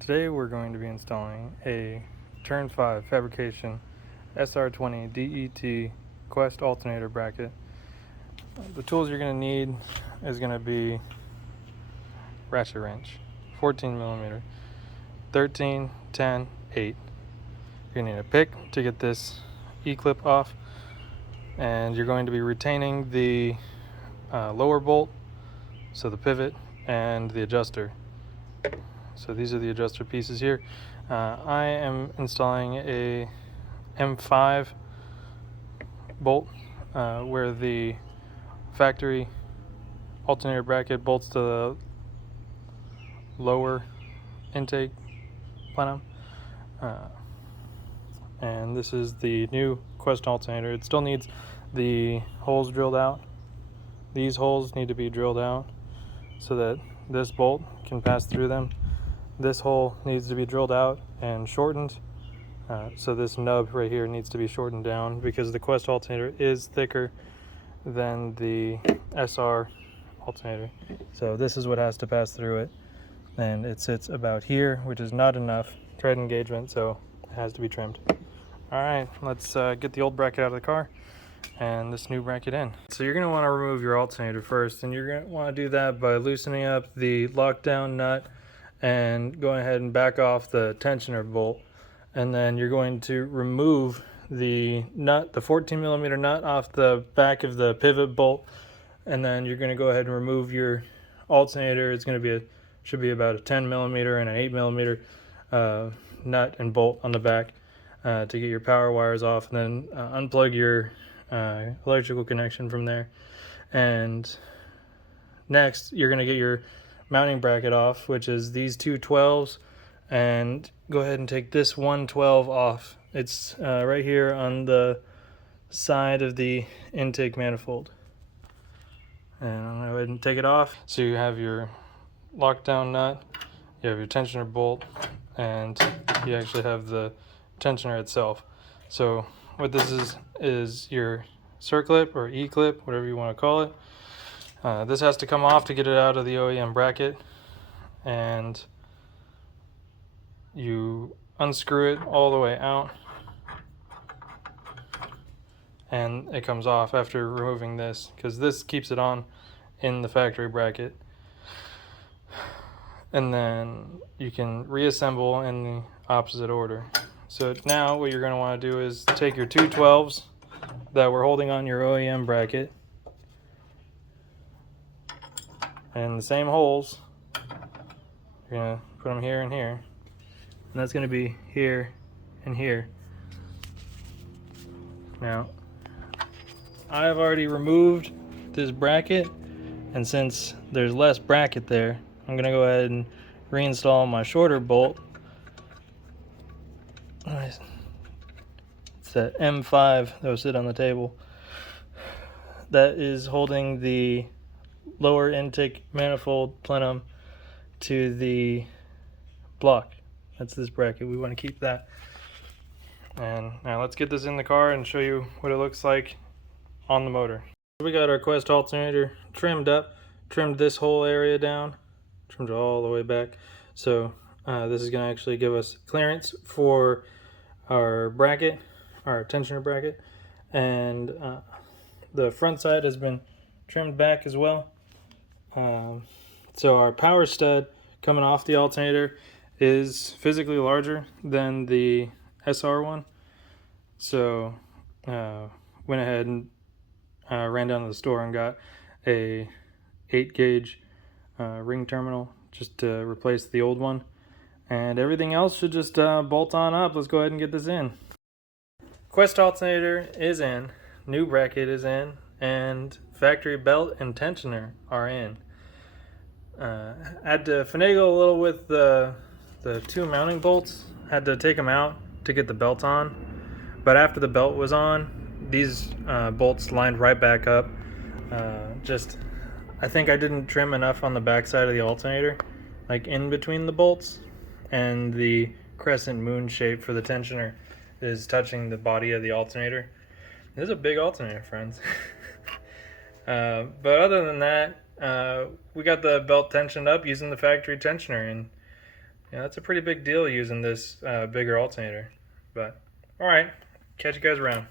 Today we're going to be installing a Turn 5 Fabrication SR20DET Quest Alternator bracket. The tools you're going to need is going to be ratchet wrench, 14 millimeter, 13, 10, 8. You're going to need a pick to get this E-clip off, and you're going to be retaining the lower bolt, so the pivot, and the adjuster. So these are the adjuster pieces here. I am installing a M5 bolt where the factory alternator bracket bolts to the lower intake plenum. And this is the new Quest Alternator. It still needs the holes drilled out. These holes need to be drilled out so that this bolt can pass through them. This hole needs to be drilled out and shortened. So this nub right here needs to be shortened down because the Quest alternator is thicker than the SR alternator. So this is what has to pass through it. And it sits about here, which is not enough thread engagement, so it has to be trimmed. All right, let's get the old bracket out of the car and this new bracket in. So you're gonna wanna remove your alternator first, and you're gonna wanna do that by loosening up the lockdown nut and going ahead and back off the tensioner bolt. And then you're going to remove the nut, the 14 millimeter nut off the back of the pivot bolt. And then you're going to go ahead and remove your alternator. It's going to be should be about a 10 millimeter and an 8 millimeter nut and bolt on the back to get your power wires off, and then unplug your electrical connection from there. And next, you're going to get your mounting bracket off, which is these two 12s, and go ahead and take this 112 off. It's right here on the side of the intake manifold. And I'm going to go ahead and take it off. So you have your lockdown nut, you have your tensioner bolt, and you actually have the tensioner itself. So what this is your circlip or E-clip, whatever you want to call it. This has to come off to get it out of the OEM bracket, and you unscrew it all the way out, and it comes off after removing this, because this keeps it on in the factory bracket. And then you can reassemble in the opposite order. So now what you're going to want to do is take your two 12s that we're holding on your OEM bracket, and the same holes, you're going to put them here and here, and that's going to be here and here. Now, I have already removed this bracket, and since there's less bracket there, I'm going to go ahead and reinstall my shorter bolt. It's that M5 that will sit on the table. That is holding the lower intake manifold plenum to the block. That's this bracket. We want to keep that. And now let's get this in the car and show you what it looks like on the motor. We got our Quest alternator trimmed up, trimmed this whole area down, trimmed it all the way back. So this is going to actually give us clearance for our bracket, our tensioner bracket, and the front side has been trimmed back as well. So our power stud coming off the alternator is physically larger than the SR one. So went ahead and ran down to the store and got a 8 gauge ring terminal just to replace the old one. And everything else should just bolt on up. Let's go ahead and get this in. Quest alternator is in, new bracket is in, and factory belt and tensioner are in. Had to finagle a little with the two mounting bolts. Had to take them out to get the belt on. But after the belt was on, these bolts lined right back up. I think I didn't trim enough on the back side of the alternator, like in between the bolts, and the crescent moon shape for the tensioner is touching the body of the alternator. This is a big alternator, friends. But other than that, we got the belt tensioned up using the factory tensioner, and Yeah, that's a pretty big deal using this bigger alternator. But, alright, catch you guys around.